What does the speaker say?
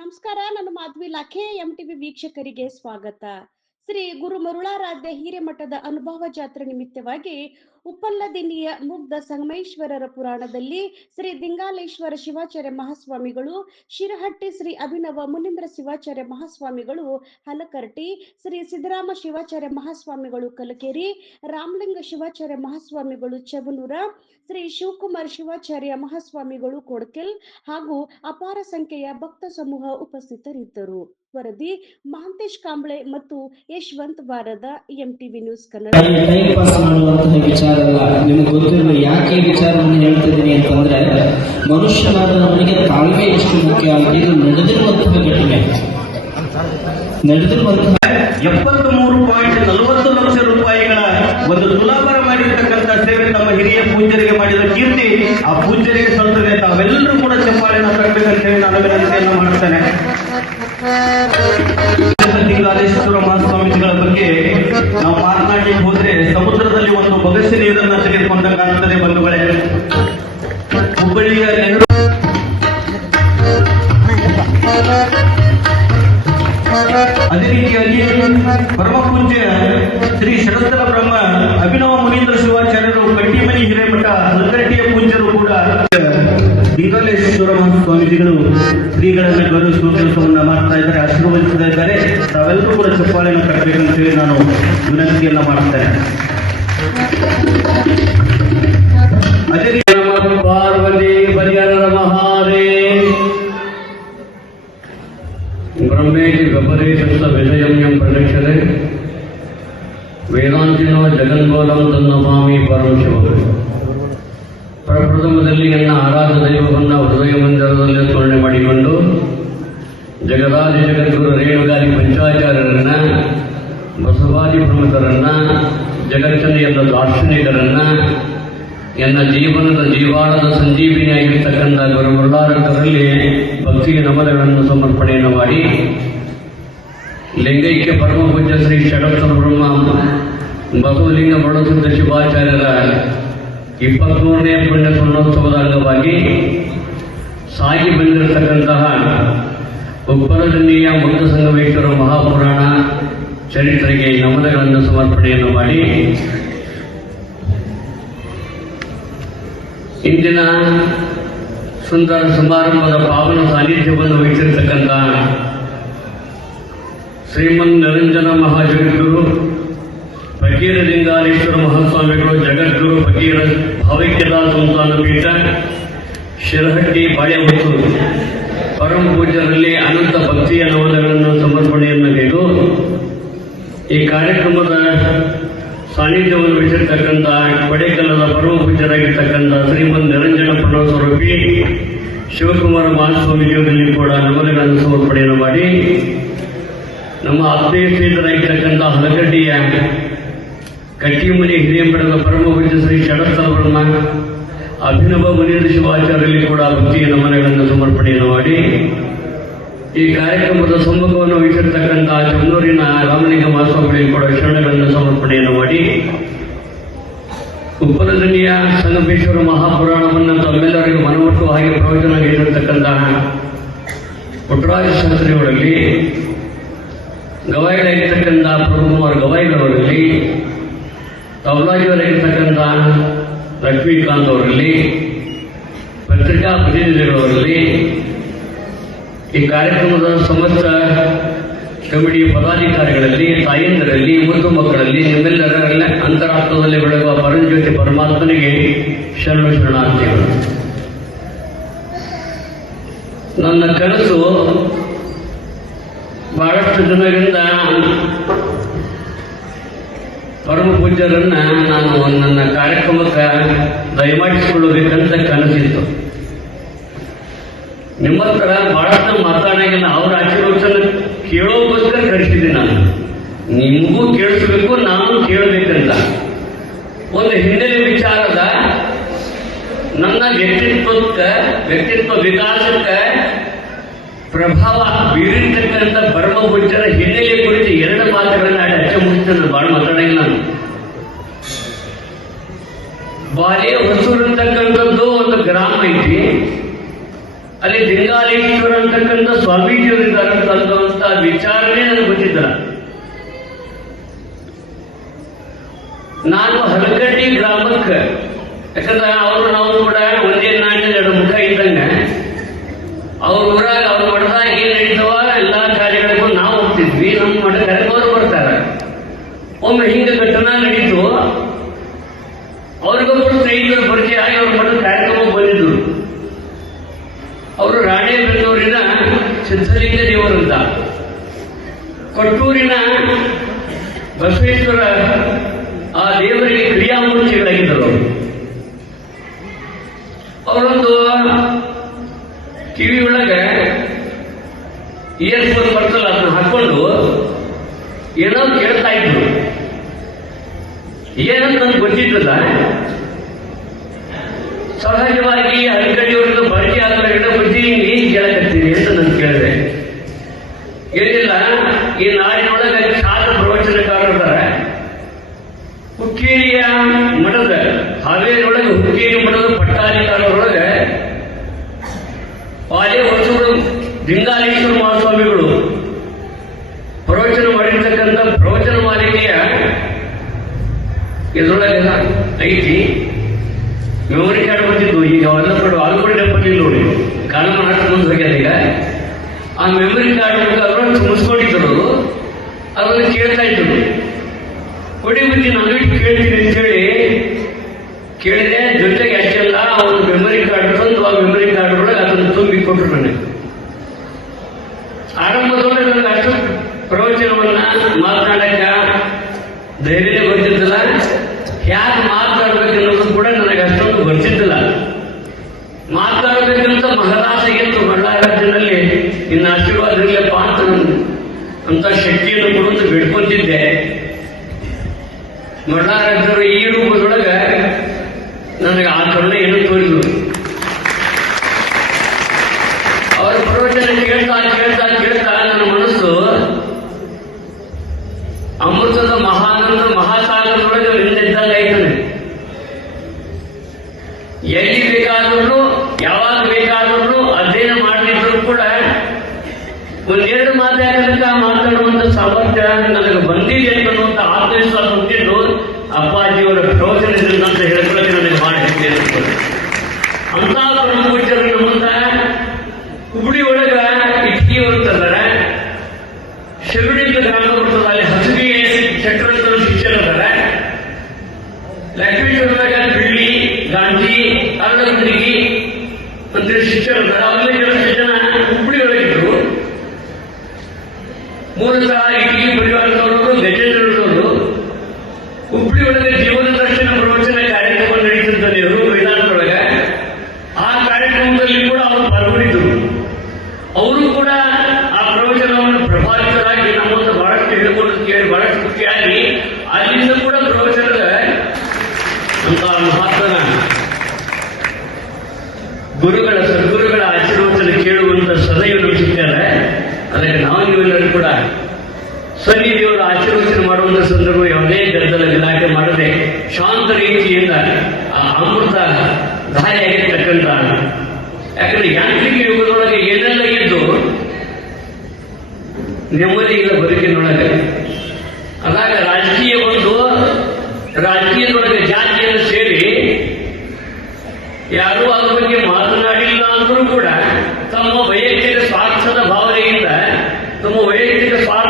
ನಮಸ್ಕಾರ. ನಾನು ಮಾಧವಿ ಲಾಖೆ. MTV ವೀಕ್ಷಕರಿಗೆ ಸ್ವಾಗತ. ಶ್ರೀ ಗುರು ಮರುಳಾರಾಧ್ಯ ಹಿರೇಮಠದ ಅನುಭವ ಜಾತ್ರೆ ನಿಮಿತ್ತವಾಗಿ ಉಪ್ಪಲ್ಲದಿನ್ನಿಯ ಮುಗ್ಧ ಸಂಗಮೇಶ್ವರರ ಪುರಾಣದಲ್ಲಿ ಶ್ರೀ ದಿಂಗಾಲೇಶ್ವರ ಶಿವಾಚಾರ್ಯ ಮಹಾಸ್ವಾಮಿಗಳು, ಶಿರಹಟ್ಟಿ ಶ್ರೀ ಅಭಿನವ ಮುನೀಂದ್ರ ಶಿವಾಚಾರ್ಯ ಮಹಾಸ್ವಾಮಿಗಳು ಹಲಕರ್ಟಿ, ಶ್ರೀ ಸಿದ್ದರಾಮ ಶಿವಾಚಾರ್ಯ ಮಹಾಸ್ವಾಮಿಗಳು ಕಲಕೇರಿ, ರಾಮಲಿಂಗ ಶಿವಾಚಾರ್ಯ ಮಹಾಸ್ವಾಮಿಗಳು ಚಬನೂರ, ಶ್ರೀ ಶಿವಕುಮಾರ್ ಶಿವಾಚಾರ್ಯ ಮಹಾಸ್ವಾಮಿಗಳು ಕೊಡಕೆಲ್ ಹಾಗೂ ಅಪಾರ ಸಂಖ್ಯೆಯ ಭಕ್ತ ಸಮೂಹ ಉಪಸ್ಥಿತರಿದ್ದರು. ವರದಿ ಮಹಾಂತೇಶ್ ಕಾಂಬ್ಳೆ ಮತ್ತು ಯಶವಂತ್ ವಾರದ, MTV news Kannada. Time pass ಮಾಡುವಂತಹ ವಿಚಾರ ಅಲ್ಲ. ನಿಮ್ಗೆ ಗೊತ್ತಿರುವ ಯಾಕೆ ವಿಚಾರವನ್ನು ಹೇಳ್ತಿದ್ದೀನಿ ಅಂತಂದ್ರೆ, ಮನುಷ್ಯನಾದ ನಮಗೆ ತಾಳ್ಮೆ ಎಷ್ಟು ಮುಖ್ಯ. ಇದು ನಡೆದಿರುವಂತಹ ಘಟನೆ, ನಡೆದಿರುವಂತಹ 73.40 ಲಕ್ಷ ರೂಪಾಯಿಗಳ ಒಂದು ತುಲಾಭಾರ ಮಾಡಿರ್ತಕ್ಕಂಥ ಸೇವೆ ತಮ್ಮ ಹಿರಿಯ ಪೂಜ್ಯರಿಗೆ ಮಾಡಿದ ಕೀರ್ತಿ ಆ ಪೂಜ್ಯರಿಗೆ ಸಲ್ತದೆ. ತಾವೆಲ್ಲರೂ ಕೂಡ ಚಪ್ಪಾಳೆನ ತರಬೇಕಂತ ಹೇಳಿ ನಾನು ವಿನಂತಿಯನ್ನ ಮಾಡ್ತೇನೆ. ದಿಂಗಾಲೇಶ್ವರ ಮಹಾಸ್ವಾಮೀಜಿಗಳ ಬಗ್ಗೆ ನಾವು ಮಾತನಾಡಲಿಕ್ಕೆ ಹೋದ್ರೆ ಸಮುದ್ರದಲ್ಲಿ ಒಂದು ಬೊಗಸೆ ನೀರನ್ನು ತೆಗೆದುಕೊಂಡ ಕಾಣುತ್ತದೆ ಬಂಧುಗಳೇ. ಹುಬ್ಬಳ್ಳಿಯ ನೆಹರು ಅದೇ ರೀತಿಯಾಗಿ ಪರಮ ಪೂಜ್ಯ ಶ್ರೀ ಶರತ್ತರ ಬ್ರಹ್ಮ ಅಭಿನವ ಮುನೀಂದ್ರ ಶಿವಾಚಾರ್ಯರು ಕಟ್ಟಿಮನಿ ಹಿರೇಮಠ ಹಲಕಟ್ಟಿಯ ಪೂಜ್ಯರು ಕೂಡ ದಿಂಗಾಲೇಶ್ವರ ಸ್ವಾಮೀಜಿಗಳು ಶ್ರೀಗಳನ್ನು ಗೌರವಿಸುವ ಕೆಲಸವನ್ನ ಮಾಡ್ತಾ ಇದ್ದಾರೆ, ಆಶೀರ್ವದಿಸ್ತಾ ಇದ್ದಾರೆ. ತಾವೆಲ್ಲರೂ ಕೂಡ ಚಪ್ಪಾಳೆಯನ್ನು ಕಟ್ಟಬೇಕಂತ ಹೇಳಿ ನಾನು ವಿನಂತಿಯನ್ನ ಮಾಡ್ತೇನೆ. ಅದೇ ರೀತಿ ಪಾರ್ವತಿ ಪರಿಹರ ಮಹಾರೇ ಬ್ರಹ್ಮೇತಿ ವ್ಯಪರೇತ ವಿಷಯಂ ಪ್ರದಕ್ಷತೆ ವೇದಾಂತಿನೋ ಜಗನ್ಬೋಲಂ ತನ್ನಮಾಮಿ ಪರಂ ಶಿವ. ಪ್ರಪ್ರಥಮದಲ್ಲಿ ನನ್ನ ಆರಾಧ ದೈವವನ್ನು ಹೃದಯ ಮಂದಿರದಲ್ಲಿ ಸ್ಮರಣೆ ಮಾಡಿಕೊಂಡು ಜಗದಾದಿ ಜಗದ್ಗುರು ರೇಣುಗಾದಿ ಪಂಚಾಚಾರ್ಯರನ್ನ, ಬಸವಾದಿ ಪ್ರಮುಖರನ್ನ, ಜಗತ್ತಿನ ಎಲ್ಲ ದಾರ್ಶನಿಕರನ್ನ, ಎನ್ನ ಜೀವನದ ಜೀವಾಳದ ಸಂಜೀವಿನಿಯಾಗಿರ್ತಕ್ಕಂಥ ಗುರು ಮರುಳಾರಕರಲ್ಲಿ ಭಕ್ತಿಯ ನಮನಗಳನ್ನು ಸಮರ್ಪಣೆಯನ್ನು ಮಾಡಿ, ಲಿಂಗೈಕ್ಯ ಪರಮ ಪೂಜ್ಯ ಶ್ರೀ ಷಡಕ್ಷರ ಬ್ರಹ್ಮ ಬಸವಲಿಂಗ ಬಡಸಿದ್ಧ ಶಿವಾಚಾರ್ಯರ 23ನೇ ಪುಣ್ಯ ಸ್ಮರಣೋತ್ಸವದ ಅಂಗವಾಗಿ ಸಾಗಿ ಬಂದಿರತಕ್ಕಂತಹ ಉಪ್ಪಲದಿನ್ನಿಯ ಮುಗ್ಧ ಸಂಗಮೇಶ್ವರ ಮಹಾಪುರಾಣ ಚರಿತ್ರೆಗೆ ನಮನಗಳನ್ನು ಸಮರ್ಪಣೆಯನ್ನು ಮಾಡಿ, ಇಂದಿನ ಸುಂದರ ಸಮಾರಂಭದ ಪಾವನ ಸಾನ್ನಿಧ್ಯವನ್ನು ವಹಿಸಿರ್ತಕ್ಕಂಥ ಶ್ರೀಮನ್ ನಿರಂಜನ ಮಹಾಜಗದ್ಗುರು ಫಕೀರ ದಿಂಗಾಲೇಶ್ವರ ಮಹಾಸ್ವಾಮಿಗಳು, ಜಗದ್ಗುರು ಫಕೀರ ಭಾವೈಕ್ಯತಾ ಸಂಸ್ಥಾನ ಪೀಠ ಶಿರಹಟ್ಟಿ ಬಾಳೆಹೊತ್ತು ಪರಮ ಪೂಜ್ಯರಲ್ಲಿ ಅನಂತ ಭಕ್ತಿಯ ನಮನಗಳನ್ನು ಸಮರ್ಪಣೆಯನ್ನು ಗೈದು ಈ ಕಾರ್ಯಕ್ರಮದ ಸಾನ್ನಿಧ್ಯವನ್ನು ವಹಿಸಿರ್ತಕ್ಕಂಥ ಕೊಡೆಕಲ್ಲದ ಪರಮ ಪೂಜ್ಯರಾಗಿರ್ತಕ್ಕಂಥ ಶ್ರೀಮನ್ ನಿರಂಜನ ಪ್ರಣವ ಸ್ವರೂಪಿ ಶಿವಕುಮಾರ ಮಹಾಸ್ವಾಮೀಜಿಯವರಲ್ಲಿ ಕೂಡ ನಮನಗಳನ್ನು ಸಮರ್ಪಣೆಯನ್ನು ಮಾಡಿ, ನಮ್ಮ ಆತ್ಮೀಯ ಸ್ನೇಹಿತರಾಗಿರ್ತಕ್ಕಂಥ ಹಲಗಡ್ಡಿಯ ಕಟ್ಟಿಮನಿ ಹಿರಿಯಂಬರದ ಪರಮ ಪೂಜ್ಯ ಶ್ರೀ ಷಡಕ್ಷರ ಬ್ರಹ್ಮ ಅಭಿನವ ಮುನೀಂದ್ರ ಶಿವಾಚಾರ್ಯರಲ್ಲಿ ಕೂಡ ಭಕ್ತಿಯ ನಮನಗಳನ್ನು ಸಮರ್ಪಣೆಯನ್ನು ಮಾಡಿ, ಈ ಕಾರ್ಯಕ್ರಮದ ಸಮ್ಮುಖವನ್ನು ವಹಿಸಿರ್ತಕ್ಕಂಥ ಚನ್ನೂರಿನ ರಾಮಲಿಂಗ ಮಹಾಸ್ವಾಮಿಗಳಿಗೆ ಕೂಡ ಶರಣಗಳನ್ನು ಸಮರ್ಪಣೆಯನ್ನು ಮಾಡಿ, ಉಪ್ಪಲದಿನ್ನಿಯ ಸಂಗಮೇಶ್ವರ ಮಹಾಪುರಾಣವನ್ನು ತಮ್ಮೆಲ್ಲರಿಗೂ ಮನಮುಟ್ಟುವ ಹಾಗೆ ಪ್ರವಚನ ನೀಡಿರತಕ್ಕಂತಹ ಪುಟ್ಟರಾಜ ಶಾಸ್ತ್ರಿಯವರಲ್ಲಿ, ಗವಾಯಿಗಳಾಗಿರ್ತಕ್ಕಂಥ ಪ್ರಭುಕುಮಾರ್ ಗವಾಯಿಗಳವರಲ್ಲಿ, ತಬಲಾಜಿಯವರಾಗಿರ್ತಕ್ಕಂಥ ಲಕ್ಷ್ಮೀಕಾಂತ್ ಅವರಲ್ಲಿ, ಪತ್ರಿಕಾ ಪ್ರತಿನಿಧಿಗಳವರಲ್ಲಿ, ಈ ಕಾರ್ಯಕ್ರಮದ ಸಮಸ್ತ ಕಮಿಟಿಯ ಪದಾಧಿಕಾರಿಗಳಲ್ಲಿ, ತಾಯಂದಿರಲ್ಲಿ, ಮುದ್ದು ಮಕ್ಕಳಲ್ಲಿ, ನಿಮ್ಮೆಲ್ಲರ ಅಂತರಾತ್ಮದಲ್ಲಿ ಬೆಳಗುವ ಪರಂಜ್ಯೋತಿ ಪರಮಾತ್ಮನಿಗೆ ಶರಣು ಶರಣಾರ್ಥಿಗಳು. ನನ್ನ ಕನಸು ಬಹಳಷ್ಟು ಜನರಿಂದ ಪರಮ ಪೂಜ್ಯರನ್ನ ನಾನು ನನ್ನ ಕಾರ್ಯಕ್ರಮಕ್ಕೆ ದಯಮಾಡಿಸಿಕೊಳ್ಳಬೇಕಂತ ಕನಸಿತ್ತು. ನಿಮ್ಮ ಹತ್ರ ಬಹಳಷ್ಟು ಮಾತಾಡಂಗಿಲ್ಲ, ಅವ್ರ ಆಶೀರ್ವಾದ ಕೇಳೋಗೋಸ್ಕರ ಕಳಿಸಿದ್ದೀನಿ. ನಾನು ನಿಮಗೂ ಕೇಳಿಸ್ಬೇಕು, ನಾನು ಕೇಳಬೇಕಂತ ಒಂದು ಹಿನ್ನೆಲೆ ವಿಚಾರದ ನನ್ನ ವ್ಯಕ್ತಿತ್ವ ವಿಕಾಸಕ್ಕೆ ಪ್ರಭಾವ ಬೀರಿರ್ತಕ್ಕಂಥ ಪರಮ ಪೂಜ್ಯರ ಹಿನ್ನೆಲೆ ಕುರಿತು 2 ಮಾತುಗಳನ್ನು ಆಡಿ ಹಚ್ಚ ಮುಗಿಸ್ತೇನೆ. ಬಹಳ ಮಾತಾಡಂಗಿಲ್ಲ. ನಾನು ಬಾಲೆ ಹೊಸೂರು ಅಂತಕ್ಕಂಥದ್ದು ಒಂದು ಗ್ರಾಮ ಐತಿ. ಅಲ್ಲಿ ಲಿಂಗಾಲೇಶ್ವರ ಅಂತಕ್ಕಂಥ ಸ್ವಾಮೀಜಿಯವರು ಇದ್ದಾರೆ ಅಂತ ವಿಚಾರನೇ ನನಗೆ ಗೊತ್ತಿದ್ದಲ್ಲ. ನಾನು ಹಲಗಡ್ಡಿ ಗ್ರಾಮಕ್ಕೆ, ಯಾಕಂದ್ರೆ ಅವರು ನಾವು ಕೂಡ ಒಂದೇ ನಾಣ್ಯದ ಎರಡು ಮುಖ ಇದ್ದಂಗೆ, ಅವ್ರ ಊರಾಗ ಅವ್ರ ಮಠದಾಗ ಏನ್ ನಡೀತಾವ ಎಲ್ಲಾ ಕಾರ್ಯಗಳಿಗೂ ನಾವು ಹೋಗ್ತಿದ್ವಿ, ನಮ್ಮ ಮಠ ಕರೆಗೋರು ಬರ್ತಾರೆ. ಒಮ್ಮೆ ಹಿಂಗ ಘಟನಾ ನಡೀತು, ಅವ್ರಿಗೊಬ್ಬರು ಸ್ನೇಹಿತರು ಪರಿಚಯ ಆಗಿ ಅವ್ರ ಮಠದ ಕಾರ್ಯಕ್ರಮ ಬಂದಿದ್ರು. ಅವರು ರಾಣೆಬೆನ್ನೂರಿನ ಸಿದ್ಧಲಿಂಗ ದೇವರಂತ, ಕೊಟ್ಟೂರಿನ ಬಸವೇಶ್ವರ ಆ ದೇವರಿಗೆ ಕ್ರಿಯಾಮೂರ್ತಿಗಳಾಗಿದ್ದರು. ಅವರೊಂದು ಕಿವಿ ಒಳಗೆ ಇಯರ್ಫೋನ್ ಬರ್ತಲ್ಲ, ಅದನ್ನ ಹಾಕೊಂಡು ಏನೋ ಕೇಳ್ತಾ ಇದ್ರು. ಏನಂತ ನನ್ಗೆ ಗೊತ್ತಿದ್ದಲ್ಲ. ಸಹಜವಾಗಿ ಹರಿಕಡಿಯವರಿಂದ ಪರಿಚಯ ಆದ ಬುದ್ಧಿ ಏನ್ ಕೇಳಕತ್ತೀರಿ ಅಂತ ನಾನು ಕೇಳಿದೆ. ಏನಿಲ್ಲ, ಈ ನಾಡಿನೊಳಗೆ ಖ್ಯಾತ ಪ್ರವಚನಕಾರರ ಹುಕ್ಕೇರಿಯ ಮಠದ, ಹಾವೇರಿಯೊಳಗೆ ಹುಕ್ಕೇರಿ ಮಠದ ಪಟ್ಟಾಧಿಕಾರರೊಳಗೆ ಪಾಲೆ ಹೊಸೂರು ಲಿಂಗಾಲೇಶ್ವರ ಮಹಾಸ್ವಾಮಿಗಳು ಪ್ರವಚನ ಮಾಡಿರ್ತಕ್ಕಂಥ ಪ್ರವಚನ ಮಾಲಿಕೆಯ ಇದರೊಳಗೆಲ್ಲ ಐತಿ. ಮೆಮೊರಿ ಕಾರ್ಡ್ ಬಂದಿದ್ದು ಈಗ ಅವೆಲ್ಲ ಕೊಡು ಆಲ್ಕೋಡಿ ಡಬ್ಬಲ್ಲಿ ನೋಡಿ ಕಾರಣ ಮುಂದೆ ಹೋಗ್ಯಾರ. ಈಗ ಆ ಮೆಮೊರಿ ಕಾರ್ಡ್ ಅದರೊಳಗೆ ತುಂಬಿಸ್ಕೊಂಡಿದ್ರು, ಅದನ್ನು ಕೇಳ್ತಾ ಇದ್ರು. ಕೊಡಿ ಬುದ್ಧಿ ನಾನು ಕೇಳ್ತೀನಿ ಅಂತೇಳಿ ಕೇಳಿದೆ. ಜೊತೆಗೆ ಅಷ್ಟೆಲ್ಲ ಒಂದು ಮೆಮೊರಿ ಕಾರ್ಡ್ ತಂದು ಆ ಮೆಮೊರಿ ಕಾರ್ಡ್ ಒಳಗೆ ಅದನ್ನು ತುಂಬಿಕೊಟ್ರು. ನನಗೆ ಆರಂಭದೊಳಗೆ ನನಗೆ ಅಷ್ಟು ಪ್ರವಚನವನ್ನ ಮಾತನಾಡಕ್ಕ ಧೈರ್ಯನೇ ಗೊತ್ತಿದ್ದಿಲ್ಲ. ಯಾಕೆ ಮಾತನಾಡಬೇಕನ್ನೋದು ಕೂಡ ನನಗೆ ಅಷ್ಟೊಂದು ಗೊತ್ತಿದ್ದಿಲ್ಲ. ಮಾತನಾಡಬೇಕಂತ ಮಹಾರಾಜಗಿತ್ತು ಬಳ್ಳಾರಿ ರಾಜ್ಯದಲ್ಲಿ ಇನ್ನು ಆಶೀರ್ವಾದವಿಲ್ಲಪ್ಪ ಅಂತ ಶಕ್ತಿಯನ್ನು ಕೊಡುವಂತ ಬೇಡ್ಕೊಂತಿದ್ದೆ. ಬಳ್ಳಾರಿ ಈ ರೂಪದೊಳಗೆ ನನಗೆ ಆ ಕರುಣೆಯನ್ನು ತೋರಿದ್ರು. ಅವರ ಪ್ರವಚನ ಕೇಳ್ತಾ ಕೇಳ್ತಾ ಕೇಳ್ತಾ ನನ್ನ ಮನಸ್ಸು ಅಮೃತದ ಮಹಾನಂದ ಮಹಾಸಾಗರದೊಳಗೆ ನಿಂತಿದ್ದಾಗ ಆಯ್ತಾನೆ. ಎಲ್ಲಿ ಬೇಕಾದರೂ ಯಾವಾಗ ಬೇಕಾದರೂ ಅಧ್ಯಯನ ಮಾಡದಿದ್ರು ಕೂಡ ಒಂದೆರಡು ಮಾತಾಡೋದಕ್ಕೆ ಮಾತಾಡುವಂತ ಸಾಮರ್ಥ್ಯ ನನಗೆ ಬಂದಿದೆ ಅನ್ನುವಂಥ ಆತ್ಮವಿಶ್ವಾಸ ಹೊಂದಿದ್ದು ಅಪ್ಪಾಜಿಯವರ ಪ್ರವಚನದಿಂದ ಅಂತ ಹೇಳ್ಕೊಳ್ಳೋಕೆ ನನಗೆ ಬಹಳ ಹೆಮ್ಮೆ ಅನಿಸ್ತದೆ. ಅಂತ ಪರಮಪೂಜ್ಯರು ನಮ್ಮಂತ ಹುಬ್ಬಳ್ಳಿ ಒಳಗ ಇಟ್ಕಿ ಬರ್ತದಾರೆ, ಶಿರುಡಿಂದ ಗ್ರಾಮ ಬರ್ತದ, ಅಲ್ಲಿ ಹಸಗಿ ಚಕ್ರಂತರ ಶಿಷ್ಯರದಾರೆ, ಲಕ್ಷ್ಮೀಶ್ವರದಾಗ ಬಿಳ್ಳಿ ಗಾಂಧಿ ಅರಳಂದ್ರಿಗೆ ಅಂತೇಳಿ ಶಿಷ್ಯರದಾರೆ. ಅವರಲ್ಲಿ ಕೆಲವು ಜನ ಹುಬ್ಬಳ್ಳಿ ಒಳಗಿದ್ರು. ಮೂಲತಃ ಇಟ್ಕಿ ಪರಿವಾರದವರು, ಗಜೇಂದ್ರದವರು. ಹುಬ್ಬಳ್ಳಿ ಒಳಗೆ ಜೀವನ ದರ್ಶನ ಪ್ರವಚನ ಕಾರ್ಯಕ್ರಮ ನಡೀತಿದ್ದ ನೆಹರು ಮೈದಾನದೊಳಗೆ. ಆ ಕಾರ್ಯಕ್ರಮದಲ್ಲಿ ಕೂಡ ಅವರು ಪಾಲ್ಗೊಂಡಿದ್ದರು. ಅವರು ಕೂಡ ಆ ಪ್ರವಚನವನ್ನು ಪ್ರಭಾವಿತರಾಗಿ ನಮ್ಮನ್ನು ಬಹಳಷ್ಟು ಹೇಳ್ಕೊಂಡು ಕೇಳಿ ಬಹಳಷ್ಟು ಖುಷಿಯಾಗಿ ಅಲ್ಲಿಂದ ಕೂಡ ಪ್ರವಚನದ ಅಂತ ಮಹಾತ್ಮನ ಗುರುಗಳ ಸದ್ಗುರುಗಳ ಆಶೀರ್ವಚನ ಕೇಳುವಂತ ಸದೈವ ಸಿಗ್ತಾರೆ. ಅದಕ್ಕೆ ನಾವು ನೀವೆಲ್ಲರೂ ಕೂಡ ಸನ್ನಿಧಿಯವರ ಆಶೀರ್ವಚನ ಮಾಡುವಂತ ಸಂದರ್ಭ ಯಾವುದೇ ಗದ್ದಲ ಗಲಾಟೆ ಮಾಡದೆ ಶಾಂತ ರೀತಿಯಿಂದ ಆ ಅಮೃತ ಧಾರೆಯಾಗಿರ್ತಕ್ಕಂಥ, ಯಾಕಂದ್ರೆ ಯಾಂತ್ರಿಕ ಯುಗದೊಳಗೆ ಏನೆಲ್ಲ ಇದ್ದು ನೆಮ್ಮದಿ ಇಲ್ಲ ಬದುಕಿನೊಳಗೆ. ಅದಾಗ ರಾಜಕೀಯ ಬಂದು ರಾಜಕೀಯದೊಳಗೆ ಜಾತಿಯನ್ನು ಸೇರಿ ಯಾರೂ ಅದ್ರ ಬಗ್ಗೆ ಮಾತನಾಡಿಲ್ಲ ಅಂದ್ರೂ ಕೂಡ ತಮ್ಮ ವೈಯಕ್ತಿಕ ಸ್ವಾರ್ಥದ ಭಾವನೆಯಿಂದ, ತಮ್ಮ ವೈಯಕ್ತಿಕ ಸ್ವಾರ್ಥ